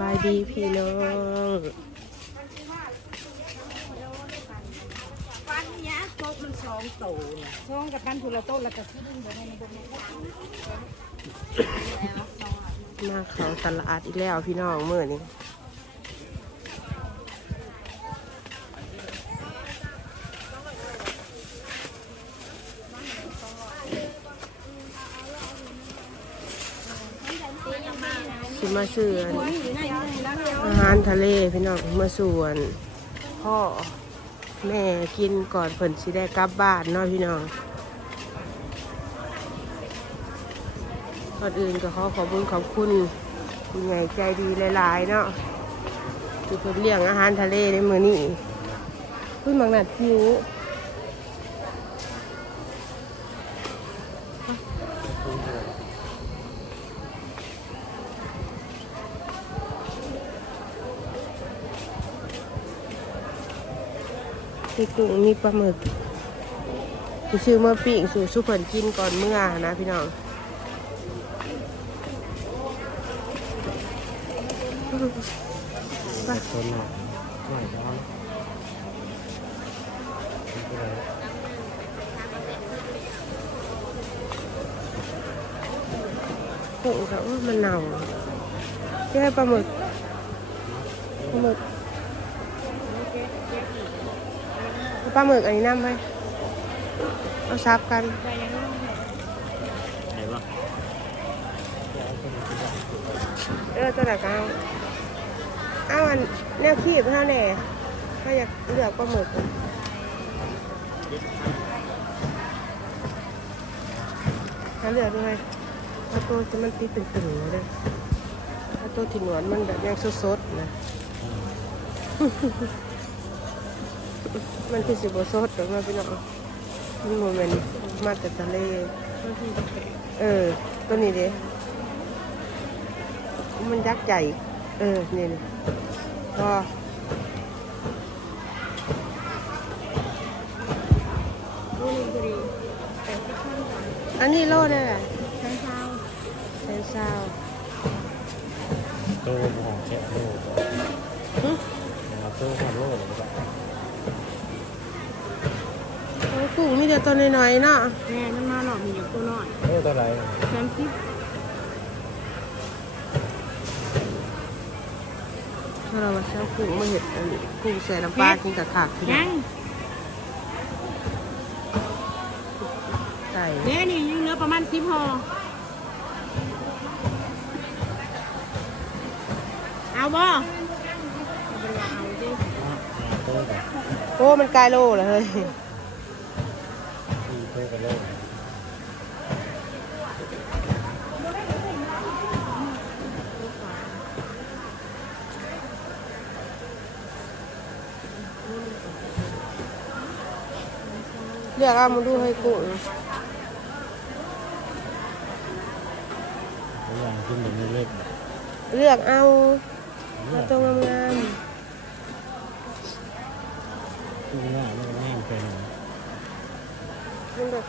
บายดีพี่น้องฟันเนี้ยโต๊ะมันสองโตเนี่ยสองกับปันทุละโต๊ะแล้วก็ขึ้นไปในบนนี้มาเขาตลาดอีกแล้วพี่น้องเมื่อนี้ มาซื้อนอาหารทะเลพี่น้องมาส่วน พ่อแม่กินก่อนเพิ่นสิได้กลับบ้านเนาะพี่น้องก่อนอื่นก็ขอขอบคุณขอบคุณคุณใหญ่ใจดีหลาย ๆ เนาะที่เพิ่นเลี้ยงอาหารทะเลในมือนี้คุณบางนัดผิว มีกุ้งมีปลาหมึกซื้อเมาปิ้งสู่สุเพิ่นกินก่อนเมื่อนะพี่น้องไปคนหน่อยหน่อยร้อนกุ้งก็อุ๊ยมันเน่าแค่ปลาหมึกปลาหมึกเอา ปลาหมึกอันนี้น้ำไหมเอาซับกันไหนวะเออตัวไหนกเอาเอาอันแนวขีบเท่าแน่ถ้าอยากเลือกปลาหมึกถ้าเลือกด้วยถ้าตัวที่มันตีตึงๆเลยถ้าตัวที่หนวดมันแบบยังสดๆนะ มันคือสิบสดหรอกนะพี่น้องมันโมเมนต์มาแต่ทะเลเออตัวนี้เด้มันยักษ์ใหญ่เออนี่นี่ก็ดูนี่ก็ดีแต่ที่ข้างหลังอันนี้โลได้แหละใช้เท้าแสนซาวโตของแค่โลหึนะครับโตของโลเลยจ้ะโอ้ กุ้งมีแต่ตัวน้อยๆเนาะแม่มันมาหน่อมีอยู่ตัวน้อยโลตัวไหนสามสิบถ้าเรามาเช่ากุ้งมาเห็ดอันกุ้งใส่น้ำปลากินกับขาดที่ยังไก่เนี่ยนี่ยังเหลือประมาณสิบห่อเอาบ่เอาดิโตกับโอ้มันกลายโลเลยเฮ้ย ที่โตกับโลเลือกเอามาดูให้กุ้งตัวอย่างขึ้นแบบนี้เล็กเลือกเอาเอาตัวงามขึ้นหน้าแล้วก็แง่มเป็น ๆมันแบบ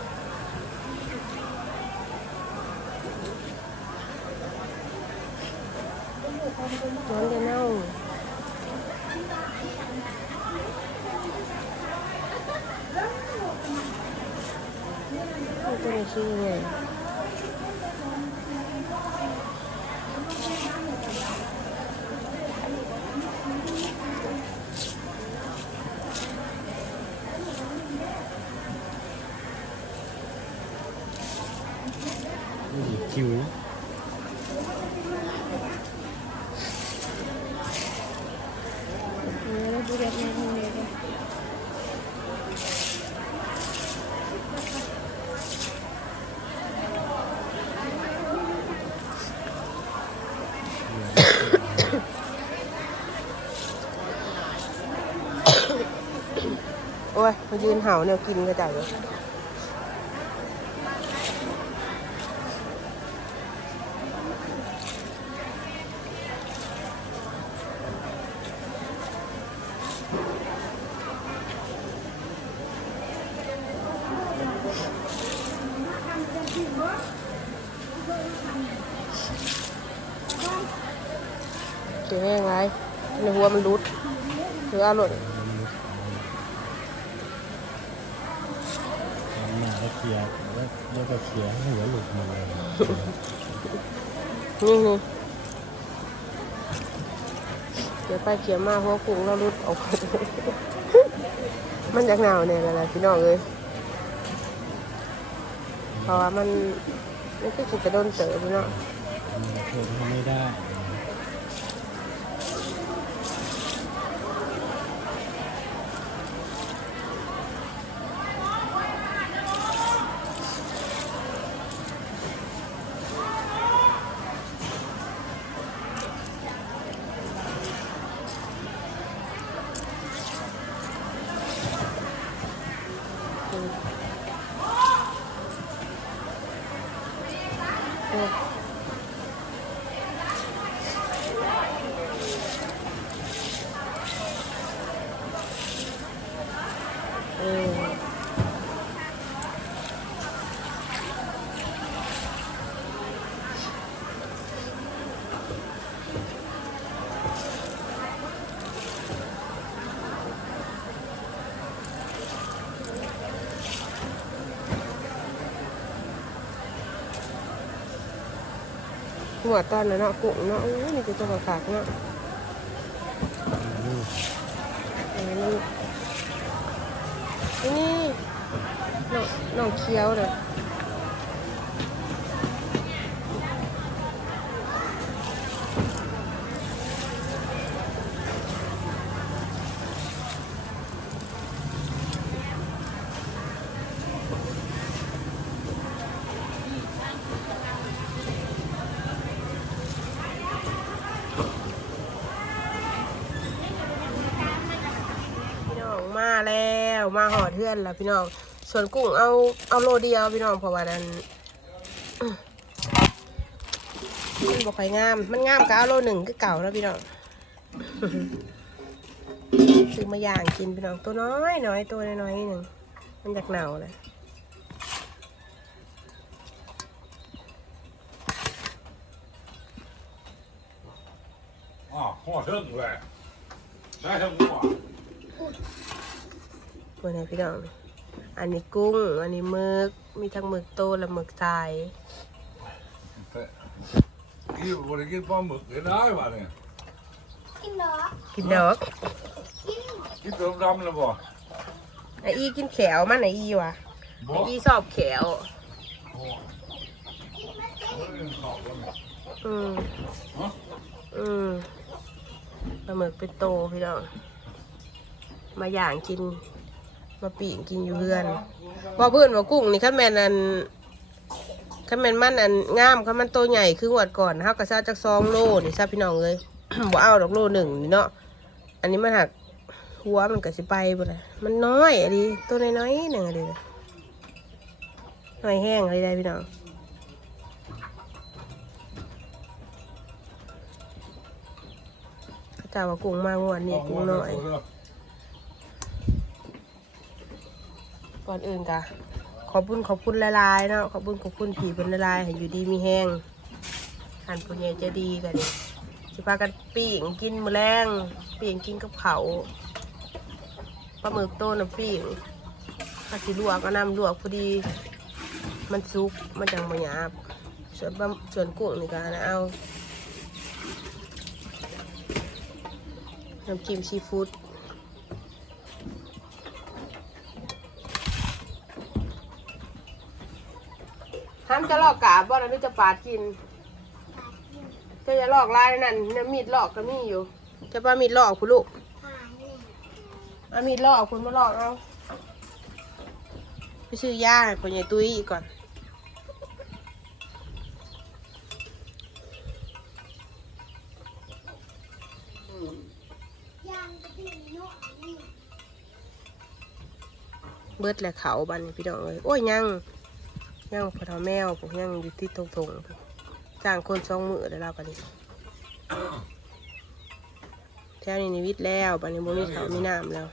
ร้อนจะเน่าเอาตัวนี้ชื่อไง นี่ คิวดูแม่ทำเด็ดเลยโอ้ยมายืนเห่าเนี่ยกินกระจายเลย เสียแห้งไรในหัวมันรุดหรือเอาหล่นทำมาแล้วเคลียร์แล้วแล้วก็เคลียร์ให้หัวหลุดหมดเลยนี่นี่เดี๋ยวไปเขียนมาหัวกุ้งเรารุดออก มันจากหนาวเนี่ยแหละพี่น้องเลยเพราะว่ามัน มันก็จะโดนเต๋อพี่น้องมันทำไม่ได้ วตอนนั้นเนาะกุ้งเนาะอู้นี่คือตัวขากเนาะนนี้นี่น้องน้องเคี้ยวเลยพี่น้องมาแล้ว มาหอดเทื่อนแล้วพี่น้อง ส่วนกุ้งเอาเอาโลเดียวพี่น้องเพราะว่านั้นมันบอกใครงาม มันงามก็เอาโลหนึ่งก็เก่าแล้วพี่น้องซื้อมาอย่างกินพี่น้องตัวน้อยน้อยตัวน้อยๆนิดหนึ่งมันจากหนาวเลยอ๋อห่อเทิง เลยได้ทั้งหัวเมื่อไหร่พี่น้อง อันนี้กุ้ง อันนี้หมึก มีทั้งหมึกโตและหมึกทราย กินบริกินปลาหมึกได้ได้ป่ะเนี่ยกินดอกกินตัวดำเลยบ่ไออีกินแขวมันไออีวะบ่ไออีชอบแขวอืมฮะอืมปลาหมึกเป็นโตพี่น้องมาย่างกิน มาปีกกินอยู่เพื่อนว่าเพื่อนว่ากุ้งนี่ขั้นแมนอันขั้นแมนมันอันงามขั้นมันโตใหญ่คือหวดก่อนเฮากระซาจากซองโลนี่ซาพี่น้องเลยบ่เอาดอกโลหนึ่งนี่เนาะอันนี้มันหักหัวมันก็สิไปบ่เลยมันน้อยอะดิตัวน้อยๆหนึ่งอะดิน้อยแห้งอะไรได้พี่น้องเจ้าว่ากุ้งมางวนนี่กุ้งน้อย ก่อนอื่นกะขอบคุณขอบคุณหลายเนาะขอบคุณขอบคุณผีเป็นละลายให้อยู่ดีมีแห้งหันผู้ใหญ่จะดีกันสิพากันปีงกินมื้อแรงปีงกินกับเขาปลาหมึกโตน้ำปีงก็สิลวกเอาน้ำลวกพอดี มันซุกมันจังบ่หยาบส่วนส่วนกุ้งนี่ก็นเอาน้ำจิ้มซีฟู้ด ห้าม จะลอกกาบบ่นะหรือจะปาดกินจะจะลอกลายนั่นเนี่ยมีดลอกก็มีอยู่ จะปามีดลอกคุณลูกเอามีดลอกคุณมาลอกเอาไปซื้อยาให้คนใหญ่ตุ้ยอีกก่อนเบิดแหละเขาบัดนพี่น้องเลยโอ้ยยัง ย่างพอเทาแมวผมย่างอยู่ที่ตรงตรงๆจ้างคนสองมือแล้วเรากันนี้แถวนี้นี่วิทย์แล้วบัดนี้บ่มีเขามีน้ำแล้ว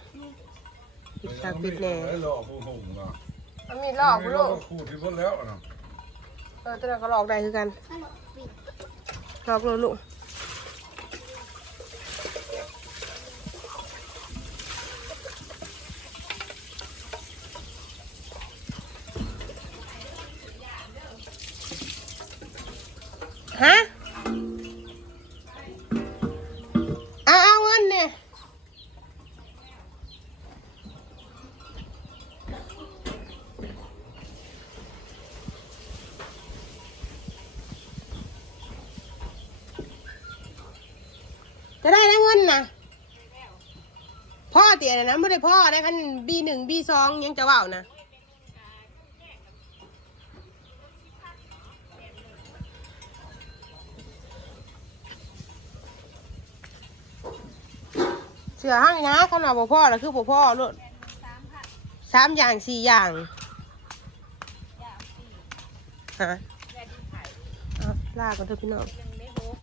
ปิดซักปิดแหน่ไอ้หลอกผู้หงนะมันมีลอกบ่ลูกคู่ที่พ้นแล้วนะเออตัวนั้นก็ลอกได้คือกันลอกเลยลูก ฮะเอาเองินเนี่ยจะได้ได้เงินนะพ่อเตี๋ยนะไม่ได้พ่อได้คันบีหนึ่งบีสองยังจะว่าวนะ เสือห้างนะขนาดบ่พ่อแล้วคือบ่พ่อโลดสามอย่างสี่อย่างฮะเอาลากันเถอะพี่น้อง